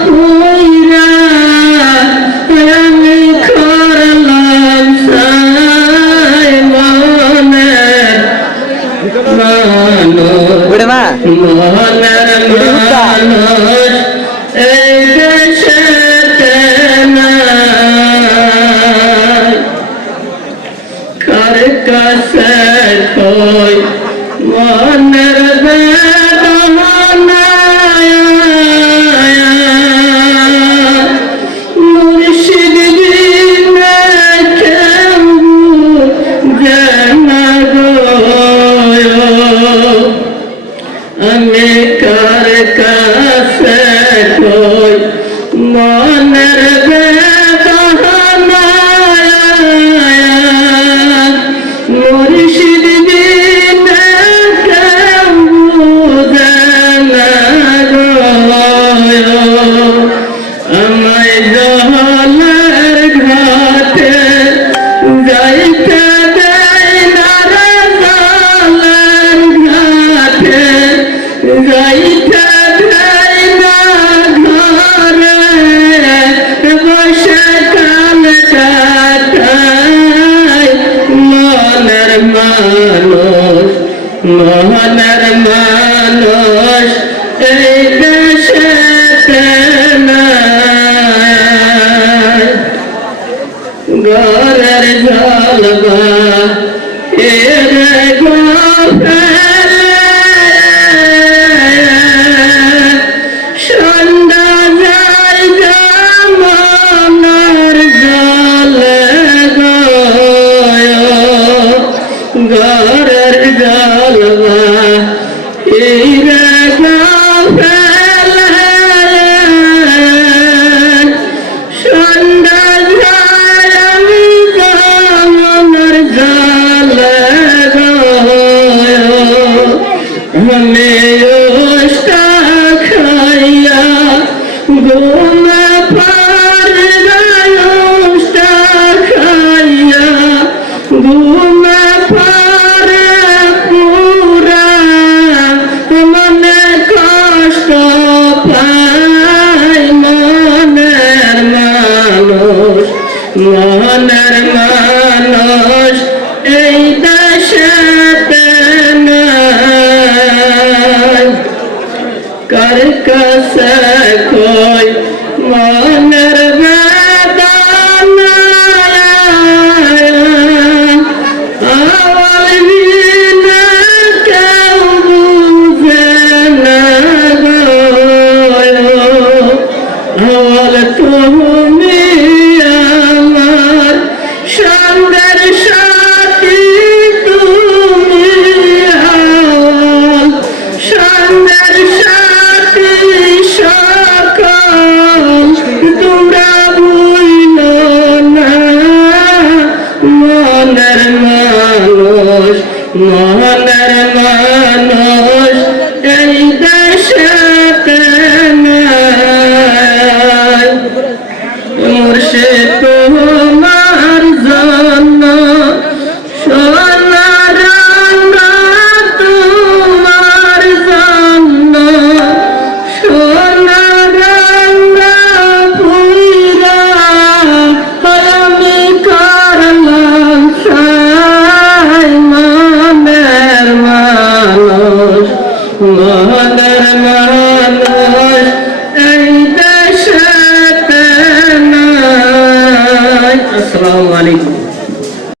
পুইরা আমি করলাম সাই মনের মানুষ এই দেশেতে নাই কার কাছে কই মনের বেদনা মুর্শিদ বিনে কেউ জানা গো আমি কার কাছে কই মনের বেদনা মুর্শিদ বিনে কেউ জানা গো আমায় জহলের ঘাটে যাইতে দেয় না রে জহলের ঘাটে যাইতে দেয় না ঘরে বসে কাল কাটায় মনের মানুষ এই দেশেতে নাই ঘরের জলবা এর সন্ধ্যা যায় মনের জলে ঘরের জলবা এর সন্ধ্যা যায় আমি মনের জলে আমি ওষ্টা খাইয়া ঘুমে পারে ওষ্টা খাইয়া ঘুমে পারে পুরা মনে কষ্ট পাই মনের মানুষ এই দেশেতে নাই কার কাছে কই মনের বেদনা আওয়াল বিনা কেউ বুঝে না গো আওয়াল তুমি আমার সঙ্গের সাথী তুমি আওয়াল সঙ্গের সাথী সকল তোমরা ভুইল না মনের মানুষ এই দেশেতে নাই মুর্শিদ তোমার জন্য সোনা রাঙা তোমার জন্য সোনা রাঙা পুইরা আমি করলাম সাই মনের মানুষ এই দেশেতে নাই আসসালামু আলাইকুম।